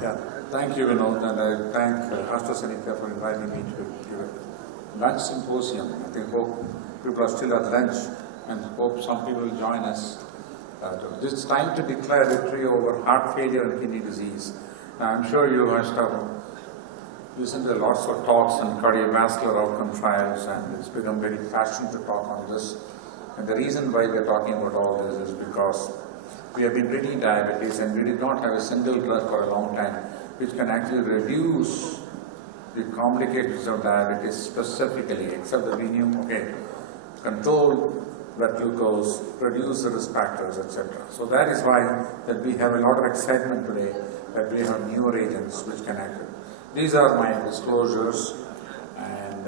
Yeah, thank you, Vinod, and I thank AstraZeneca for inviting me to give a lunch symposium. I think hope people are still at lunch and hope some people will join us. It's time to declare victory over heart failure and kidney disease. Now, I'm sure you must have listened to lots of talks on cardiovascular outcome trials, and it's become very fashion to talk on this. And the reason why we're talking about all this is because we have been treating diabetes and we did not have a single drug for a long time which can actually reduce the complications of diabetes specifically, except that we knew, okay, control blood glucose, reduce the risk factors, etc. So that is why that we have a lot of excitement today that we have newer agents which can act. These are my disclosures, and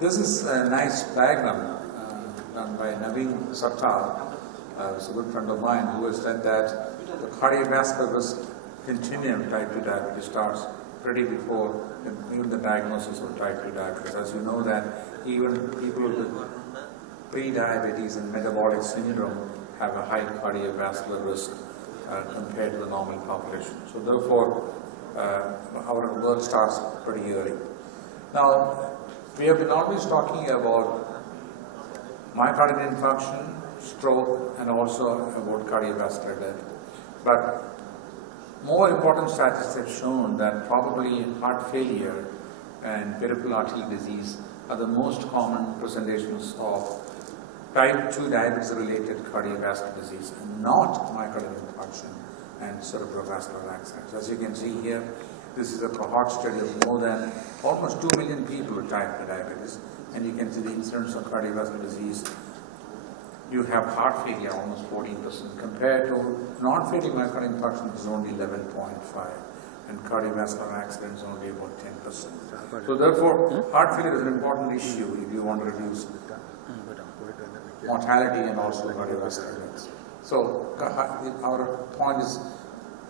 this is a nice diagram done by Naveen Sattar. It's a good friend of mine who has said that the cardiovascular risk continuum type 2 diabetes starts pretty before even the diagnosis of type 2 diabetes. As you know that even people with pre-diabetes and metabolic syndrome have a high cardiovascular risk compared to the normal population. So therefore, our work starts pretty early. Now, we have been always talking about myocardial infarction, stroke, and also about cardiovascular death. But more important statistics have shown that probably heart failure and peripheral arterial disease are the most common presentations of type 2 diabetes-related cardiovascular disease, and not myocardial infarction and cerebrovascular accidents. As you can see here, this is a cohort study of more than almost 2 million people with type 2 diabetes, and you can see the incidence of cardiovascular disease. You have heart failure almost 14% compared to non-fatal myocardial infarction, which is only 11.5%, and cardiovascular accidents only about 10%. So therefore, heart failure is an important issue if you want to reduce mortality and also cardiovascular events. So our point is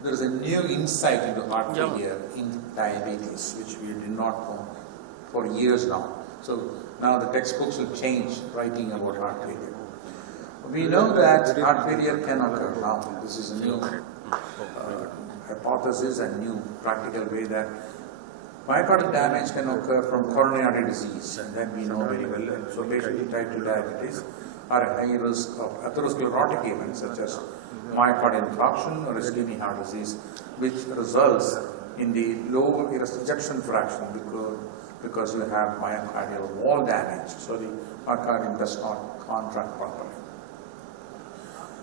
there is a new insight into heart failure in diabetes, which we did not know for years now. So now the textbooks will change writing about heart failure. We know that heart failure can occur now. This is a new hypothesis and new practical way that myocardial damage can occur from coronary artery disease, and that we know very well. So patients with type 2 diabetes are at high risk of atherosclerotic events such as myocardial infarction or ischemic heart disease, which results in the low ejection fraction because you have myocardial wall damage. So the myocardium does not contract properly.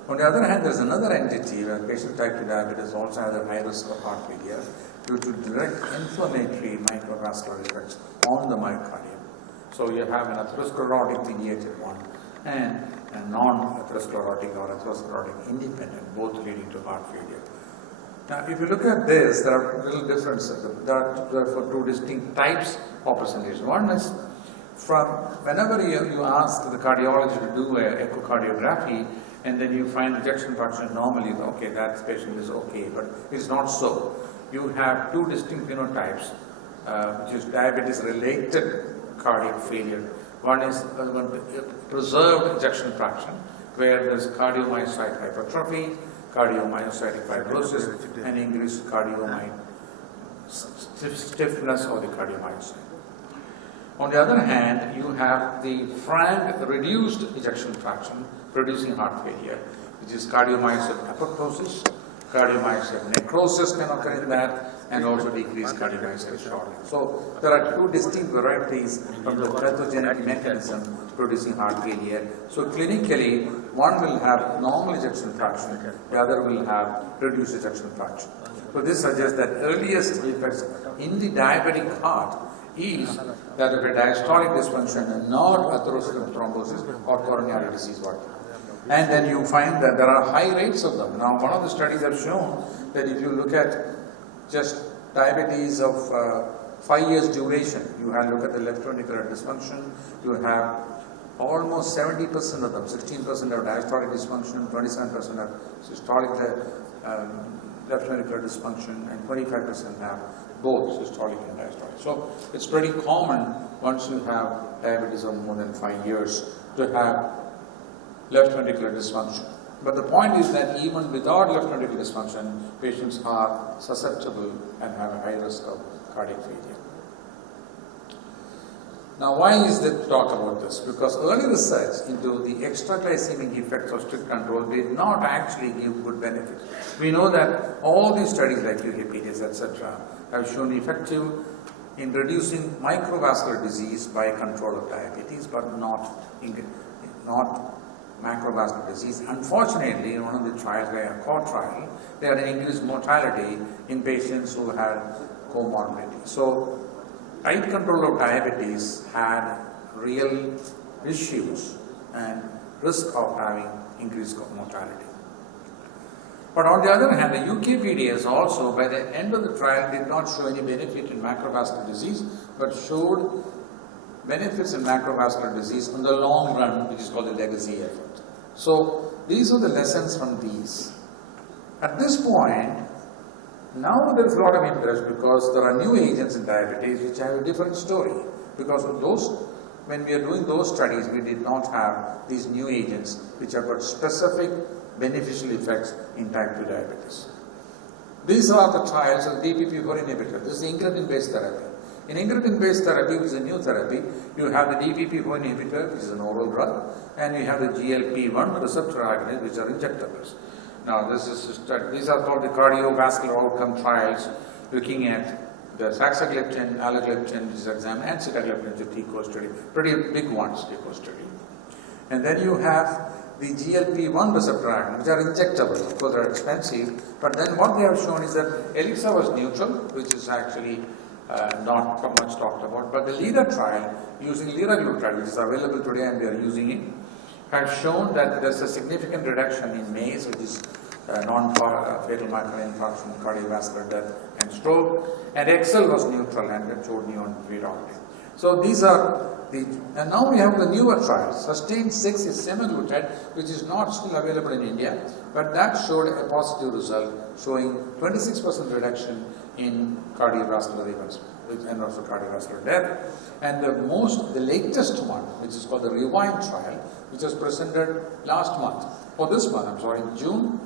On the other hand, there is another entity where patients with type 2 diabetes also have a high risk of heart failure due to direct inflammatory microvascular effects on the myocardium. So you have an atherosclerotic mediated one and a non-atherosclerotic or atherosclerotic independent, both leading to heart failure. Now, if you look at this, there are little differences. There are therefore two distinct types of presentation. One is from whenever you ask the cardiologist to do an echocardiography, and then you find ejection fraction normally, okay, that patient is okay, but it's not so. You have two distinct phenotypes, which is diabetes-related cardiac failure. One is preserved ejection fraction, where there's cardiomyocyte hypertrophy, cardiomyocytic fibrosis, and increased stiffness of the cardiomyocyte. On the other hand, you have the frank reduced ejection fraction producing heart failure, which is cardiomyocyte apoptosis, cardiomyocyte necrosis can occur in that, and also decreased cardiomyocyte shortening. So there are two distinct varieties from the pathogenic mechanism producing heart failure. So clinically, one will have normal ejection fraction, the other will have reduced ejection fraction. So this suggests that earliest effects in the diabetic heart is that of a diastolic dysfunction and not atherosclerotic thrombosis or coronary artery disease. And then you find that there are high rates of them. Now, one of the studies have shown that if you look at just diabetes of 5 years duration, you have look at the left ventricular dysfunction, you have almost 70% of them, 16% have diastolic dysfunction, 27% have systolic left ventricular dysfunction, and 25% have both systolic and diastolic. So it's pretty common once you have diabetes of more than 5 years to have left ventricular dysfunction. But the point is that even without left ventricular dysfunction, patients are susceptible and have a high risk of cardiac failure. Now, why is that talk about this? Because early research into the extraglycemic effects of strict control did not actually give good benefits. We know that all these studies like UAPTs, etc., have shown effective in reducing microvascular disease by control of diabetes, but not macrovascular disease. Unfortunately, in one of the trials, like a core trial, they had an increased mortality in patients who had comorbidity. So, tight control of diabetes had real issues and risk of having increased mortality. But on the other hand, the UKPDS also, by the end of the trial, did not show any benefit in macrovascular disease, but showed benefits in macrovascular disease in the long run, which is called the legacy effect. So, these are the lessons from these. At this point, now there is a lot of interest because there are new agents in diabetes which have a different story. Because of those, when we are doing those studies, we did not have these new agents which have got specific beneficial effects in type 2 diabetes. These are the trials of DPP-4 inhibitor. This is incretin-based therapy. In incretin-based therapy, which is a new therapy, you have the DPP-4 inhibitor, which is an oral drug, and you have the GLP-1 receptor agonists, which are injectables. Now, these are called the cardiovascular outcome trials, looking at the saxagliptin, alogliptin, which is examined, and sitagliptin, which is a TCO study, pretty big ones, TCO study. And then you have the GLP-1 receptor agonists, which are injectable. Of course, they are expensive, but then what they have shown is that ELIXA was neutral, which is actually not much talked about, but the LEADER trial using liraglutide, which is available today and we are using it, has shown that there's a significant reduction in MACE, which is non-fatal myocardial infarction, cardiovascular death, and stroke, and EXCEL was neutral and it showed neon-inferiority. So these are the, and now we have the newer trials. SUSTAIN 6 is semaglutide, which is not still available in India, but that showed a positive result, showing 26% reduction in cardiovascular events and also cardiovascular death. And the latest one, which is called the REWIND trial, which was presented last month, or this month, I'm sorry, in June.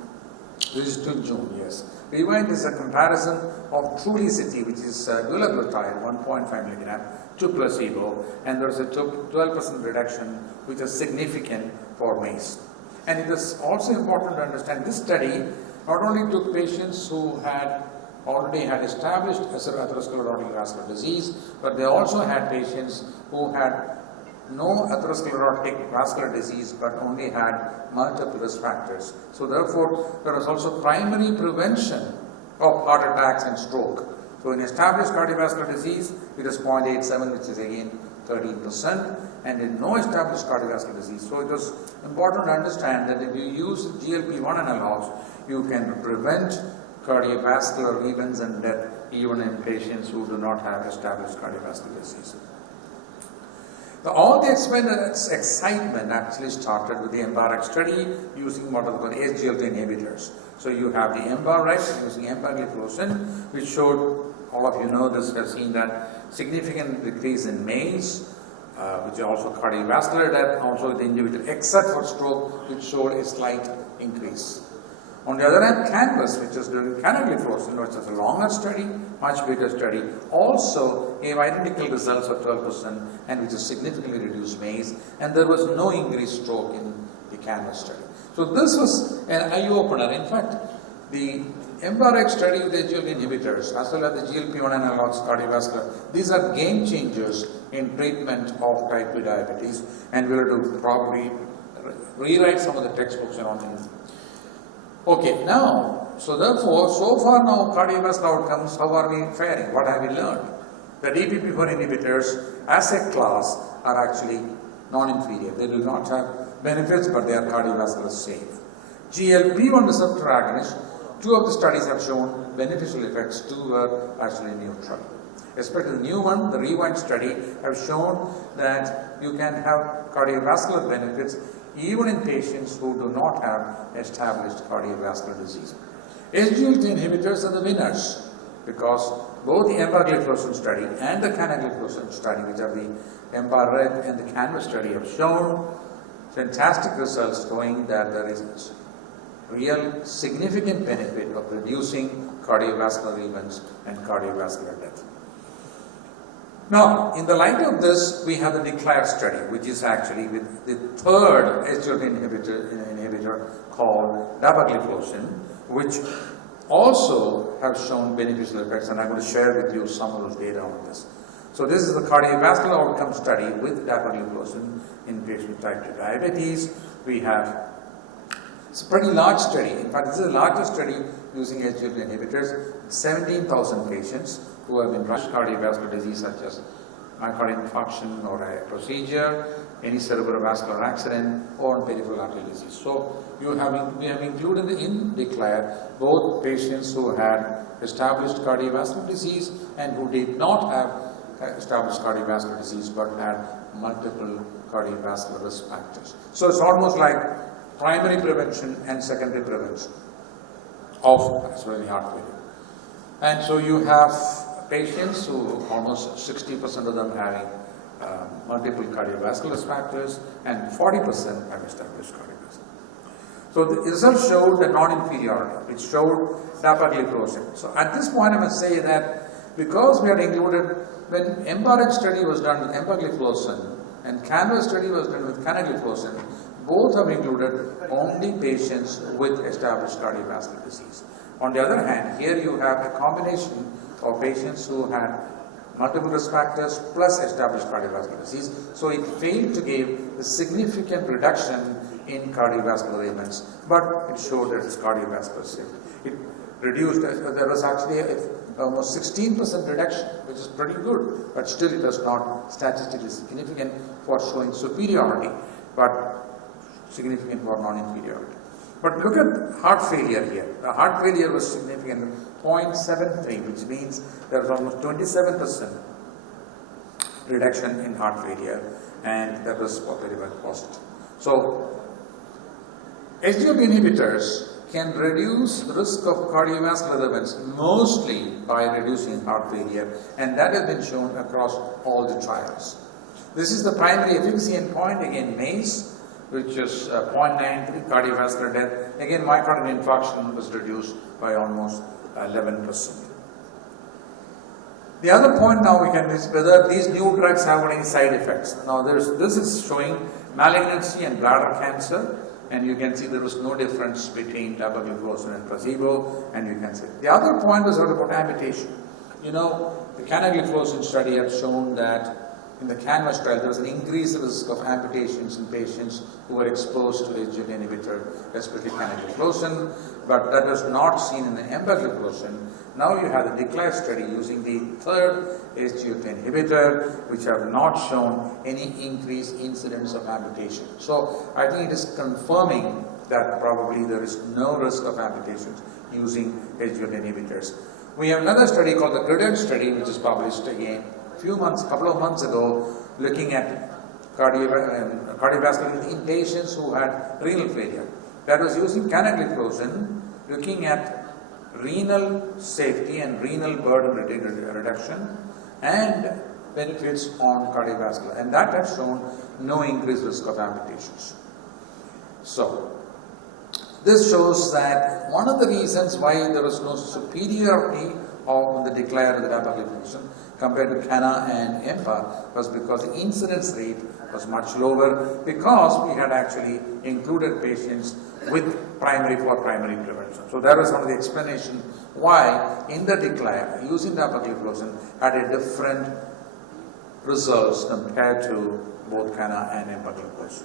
This is still June, yes. REWIND is a comparison of Trulicity, which is dulaglutide, 1.5 milligram, to placebo, and there is a 12% reduction, which is significant for MACE. And it is also important to understand this study not only took patients who had already had established atherosclerotic vascular disease, but they also had patients who had no atherosclerotic vascular disease but only had multiple risk factors. So therefore, there was also primary prevention of heart attacks and stroke. So in established cardiovascular disease, it is 0.87, which is again 13%, and in no established cardiovascular disease. So it was important to understand that if you use GLP-1 analogs, you can prevent cardiovascular events and death even in patients who do not have established cardiovascular disease. All the excitement actually started with the EMBARAC study using what are called SGLT inhibitors. So you have the EMBARAC using empagliflozin, which showed, all of you know this, have seen that significant decrease in MACE, which is also cardiovascular death, also the individual, except for stroke, which showed a slight increase. On the other hand, CANVAS, which is doing canagliflozin, which is a longer study, much bigger study, also gave identical results of 12% and which is significantly reduced MACE, and there was no increased stroke in the CANVAS study. So this was an eye-opener. In fact, the EMBARAC study with the SGLT inhibitors, as well as the GLP-1 analogs, cardiovascular, these are game changers in treatment of type 2 diabetes, and we will to probably rewrite some of the textbooks and all things. Okay, now, so therefore, so far now cardiovascular outcomes, how are we faring? What have we learned? The DPP-4 inhibitors as a class are actually non-inferior. They do not have benefits, but they are cardiovascular safe. GLP-1 receptor agonists, 2 of the studies have shown beneficial effects, 2 were actually neutral. Especially the new one, the REWIND study, have shown that you can have cardiovascular benefits even in patients who do not have established cardiovascular disease. SGLT inhibitors are the winners because both the empagliflozin study and the canagliflozin study, which are the EMBARAC and the CANVAS study, have shown fantastic results showing that there is real significant benefit of reducing cardiovascular events and cardiovascular death. Now, in the light of this, we have the DECLARE study, which is actually with the third SGLT inhibitor called dapagliflozin, which also have shown beneficial effects, and I'm going to share with you some of those data on this. So this is the cardiovascular outcome study with dapagliflozin in patients with type 2 diabetes. We have, it's a pretty large study. In fact, this is the largest study using SGLT inhibitors. 17,000 patients who have been rushed cardiovascular disease such as myocardial infarction or a procedure, any cerebrovascular accident, or peripheral arterial disease. So we have included in DECLARE both patients who had established cardiovascular disease and who did not have established cardiovascular disease but had multiple cardiovascular risk factors. So it's almost like primary prevention and secondary prevention of actually heart failure. And so you have patients who almost 60% of them having multiple cardiovascular risk factors and 40% have established cardiovascular. So the results showed the non-inferiority, which showed dapagliflozin. So at this point I must say that because we had included, when EMBARAGE study was done with empagliflozin and CANVAS study was done with canagliflozin, both have included only patients with established cardiovascular disease. On the other hand, here you have a combination of patients who had multiple risk factors plus established cardiovascular disease. So it failed to give a significant reduction in cardiovascular events, but it showed that it's cardiovascular safe. It reduced, there was actually almost 16% reduction, which is pretty good, but still it was not statistically significant for showing superiority, but significant for non-inferiority. But look at heart failure here. The heart failure was significant, 0.73, which means there was almost 27% reduction in heart failure, and that was very much positive. So, SGLT inhibitors can reduce the risk of cardiovascular events mostly by reducing heart failure, and that has been shown across all the trials. This is the primary efficacy endpoint, again MACE, which is 0.93 cardiovascular death. Again, myocardial infarction was reduced by almost 11%. The other point now we can is whether these new drugs have any side effects. Now this is showing malignancy and bladder cancer, and you can see there was no difference between dapagliflozin and placebo, and you can see. The other point was about amputation. You know, the canagliflozin study had shown that in the CANVAS trial, there was an increased risk of amputations in patients who were exposed to SGLT inhibitor, especially canagliflozin, but that was not seen in the empagliflozin. Now you have the DECLARE study using the third SGLT inhibitor, which have not shown any increased incidence of amputation. So I think it is confirming that probably there is no risk of amputations using SGLT inhibitors. We have another study called the GRIDED study, which is published again couple of months ago, looking at cardiovascular in patients who had renal failure. That was using canagliflozin, looking at renal safety and renal burden reduction and benefits on cardiovascular, and that has shown no increased risk of amputations. So this shows that one of the reasons why there was no superiority of the DECLARE and the dapagliflozin compared to CANA and EMPA was because the incidence rate was much lower, because we had actually included patients with primary prevention. So that was one of the explanations why in the DECLARE using dapagliflozin had a different results compared to both CANA and empagliflozin.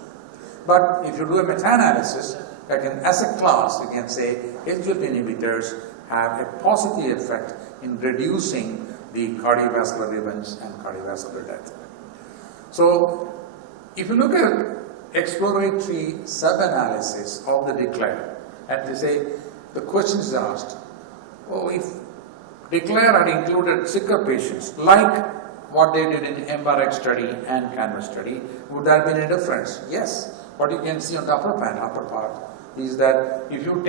But if you do a meta-analysis, as a class, you can say SGLT inhibitors have a positive effect in reducing the cardiovascular events and cardiovascular death. So, if you look at exploratory sub-analysis of the DECLARE, and they say, the question is asked, if DECLARE had included sicker patients, like what they did in EMBARAGE study and CANVAS study, would there have been a difference? Yes. What you can see on the upper part, is that if you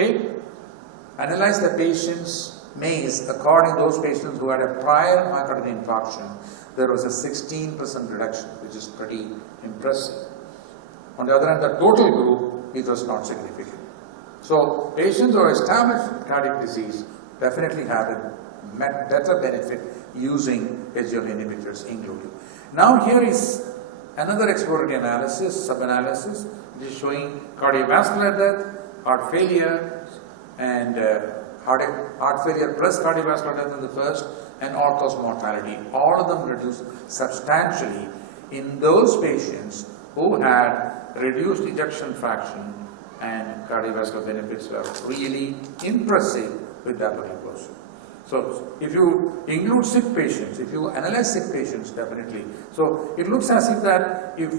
analyze the patient's MACE according to those patients who had a prior myocardial infarction, there was a 16% reduction, which is pretty impressive. On the other hand, the total group, it was not significant. So patients who are established cardiac disease definitely have a better benefit using SGLT inhibitors including. Now here is another exploratory analysis, sub-analysis, which is showing cardiovascular death, heart failure, and heart failure plus cardiovascular death in the first, and all-cause mortality. All of them reduced substantially in those patients who had reduced ejection fraction, and cardiovascular benefits were really impressive with dapagliflozin. So if you include sick patients, if you analyze sick patients, definitely. So it looks as if that if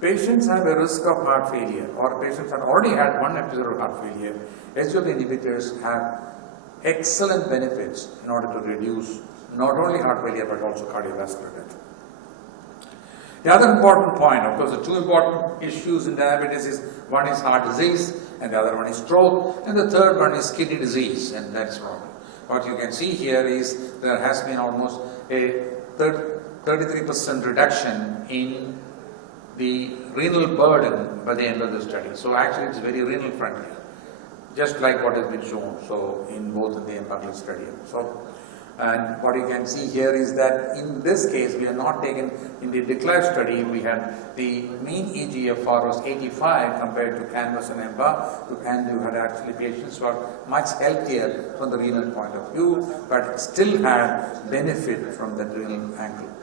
patients have a risk of heart failure, or patients have already had one episode of heart failure, SGLT inhibitors have excellent benefits in order to reduce not only heart failure but also cardiovascular death. The other important point, of course, the two important issues in diabetes is one is heart disease and the other one is stroke, and the third one is kidney disease, and that's wrong. What you can see here is there has been almost a 33% reduction in the renal burden by the end of the study. So actually it's very renal friendly, just like what has been shown so in both of the dapagliflozin study. So, and what you can see here is that in this case we have not taken, in the DECLARE study we had the mean eGFR was 85 compared to CANVAS and EMBA, and you had actually patients who are much healthier from the renal point of view but still had benefit from the renal angle.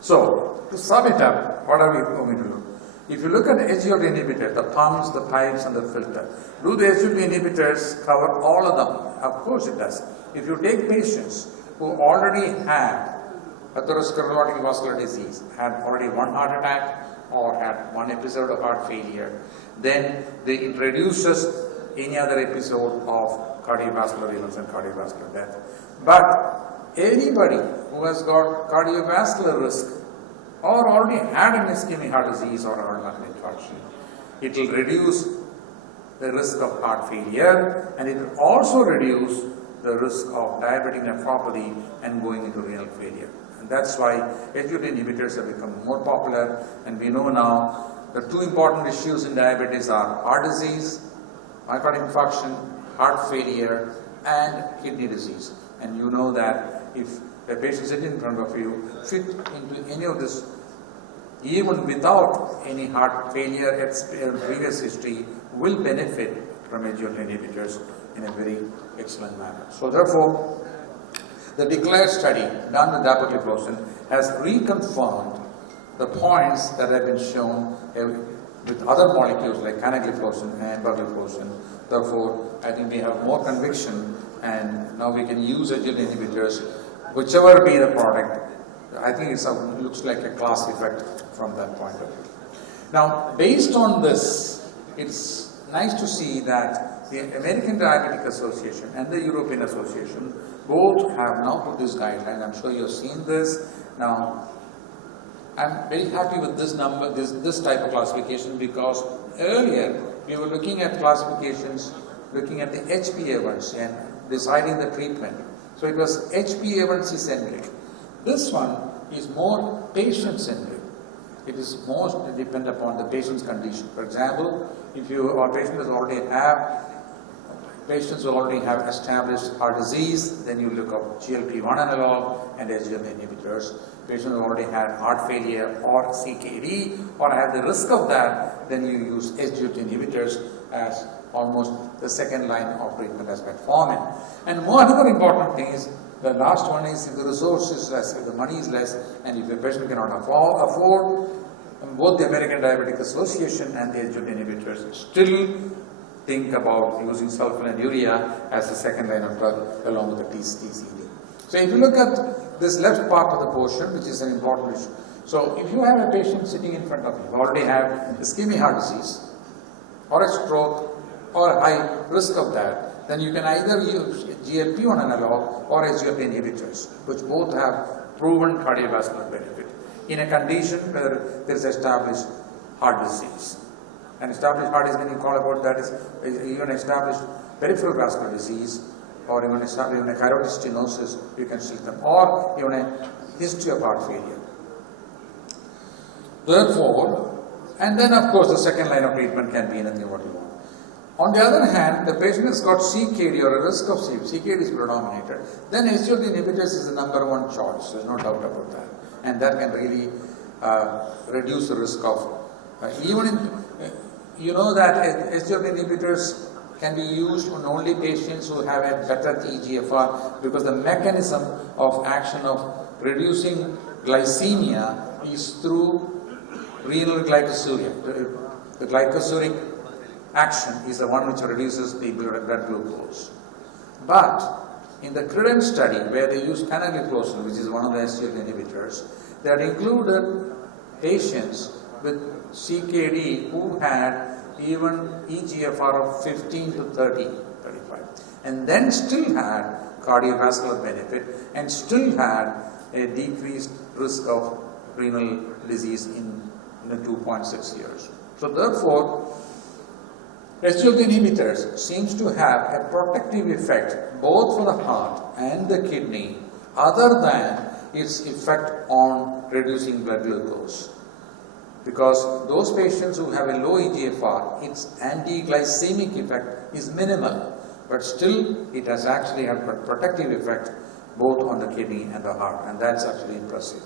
So to sum it up, what are we going to do? If you look at the SGLT inhibitor, the pumps, the pipes and the filter, do the SGLT inhibitors cover all of them? Of course it does. If you take patients who already have atherosclerotic vascular disease, had already one heart attack or had one episode of heart failure, then it reduces any other episode of cardiovascular illness and cardiovascular death. But anybody who has got cardiovascular risk or already had an ischemic heart disease or a heart valve infarction, it will reduce the risk of heart failure, and it will also reduce the risk of diabetic nephropathy and going into renal failure. And that's why SGLT inhibitors have become more popular, and we know now the two important issues in diabetes are heart disease, myocardial infarction, heart failure, and kidney disease. And you know that if a patient sitting in front of you fit into any of this, even without any heart failure previous history, will benefit from SGLT inhibitors in a very excellent manner. So therefore, the DECLARE study done with dapagliflozin has reconfirmed the points that have been shown with other molecules like canagliflozin and empagliflozin. Therefore, I think we have more conviction, and now we can use SGLT inhibitors, whichever be the product. I think it looks like a class effect from that point of view. Now, based on this, it's nice to see that the American Diabetic Association and the European Association both have now put this guideline. I'm sure you've seen this. Now, I'm very happy with this number, this type of classification, because earlier we were looking at classifications, looking at the HbA1c and deciding the treatment. So it was HbA1c centric. This one is more patient centric. It is most dependent upon the patient's condition. For example, if patients who already have established heart disease, then you look up GLP-1 analog and SGLT inhibitors. Patients who already had heart failure or CKD or have the risk of that, then you use SGLT inhibitors as almost the second line of treatment as metformin. And another important thing is, the last one is, if the resource is less, if the money is less, and if the patient cannot afford, both the American Diabetic Association and the SGLT inhibitors still think about using sulfonylurea as the second line of drug along with the TCD. So if you look at this left part of the portion, which is an important issue. So if you have a patient sitting in front of you who already have ischemic heart disease or a stroke or a high risk of that, then you can either use GLP-1 analog or SGLT inhibitors, which both have proven cardiovascular benefit in a condition where there is established heart disease. And established heart disease, when you call about that, is even established peripheral vascular disease, or even a carotid stenosis, you can see them, or even a history of heart failure. Therefore, and then of course the second line of treatment can be anything what you want. On the other hand, the patient has got CKD or a risk of CKD is predominated, then SGLT inhibitors is the number one choice. There's no doubt about that. And that can really reduce the risk of, even in, you know that SGLT inhibitors can be used on only patients who have a better eGFR, because the mechanism of action of reducing glycemia is through renal glycosuria. The glycosuric action is the one which reduces the blood glucose. But in the Trendo study, where they used canagliflozin, which is one of the SGLT inhibitors, that included patients with CKD who had even eGFR of 15 to 30, 35, and then still had cardiovascular benefit and still had a decreased risk of renal disease in the 2.6 years. So therefore, SGLT inhibitors seems to have a protective effect both for the heart and the kidney, other than its effect on reducing blood glucose. Because those patients who have a low eGFR, its anti-glycemic effect is minimal, but still it has actually had a protective effect both on the kidney and the heart, and that's actually impressive.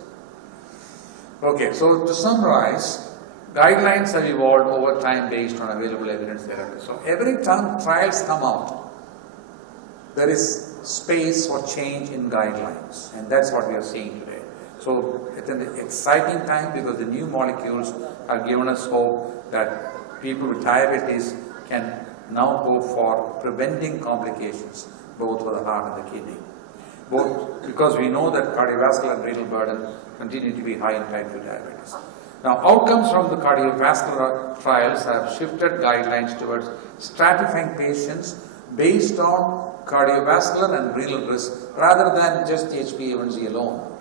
Okay, so to summarize, guidelines have evolved over time based on available evidence therapy. So every time trials come out, there is space for change in guidelines, and that's what we are seeing today. So it's an exciting time because the new molecules have given us hope that people with diabetes can now hope for preventing complications both for the heart and the kidney. Both because we know that cardiovascular and renal burden continue to be high in type 2 diabetes. Now, outcomes from the cardiovascular trials have shifted guidelines towards stratifying patients based on cardiovascular and renal risk rather than just HbA1c alone.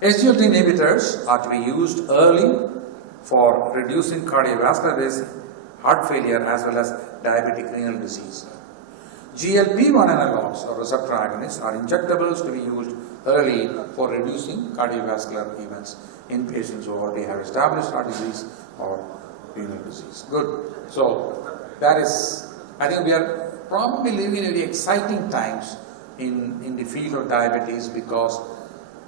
SGLT inhibitors are to be used early for reducing cardiovascular risk, heart failure, as well as diabetic renal disease. GLP-1 analogs or receptor agonists are injectables to be used early for reducing cardiovascular events in patients who already have established heart disease or renal disease. Good. So that is, I think we are probably living in very exciting times in the field of diabetes, because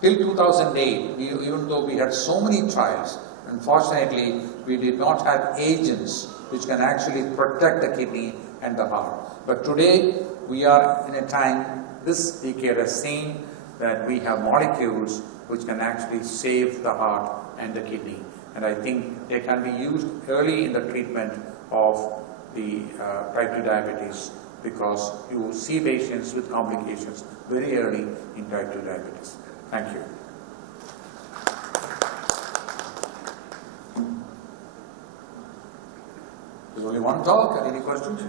till 2008, even though we had so many trials, unfortunately we did not have agents which can actually protect the kidney and the heart. But today we are in a time, this decade has seen that we have molecules which can actually save the heart and the kidney. And I think they can be used early in the treatment of the type 2 diabetes, because you see patients with complications very early in type 2 diabetes. Thank you. There's only one talk. Any questions?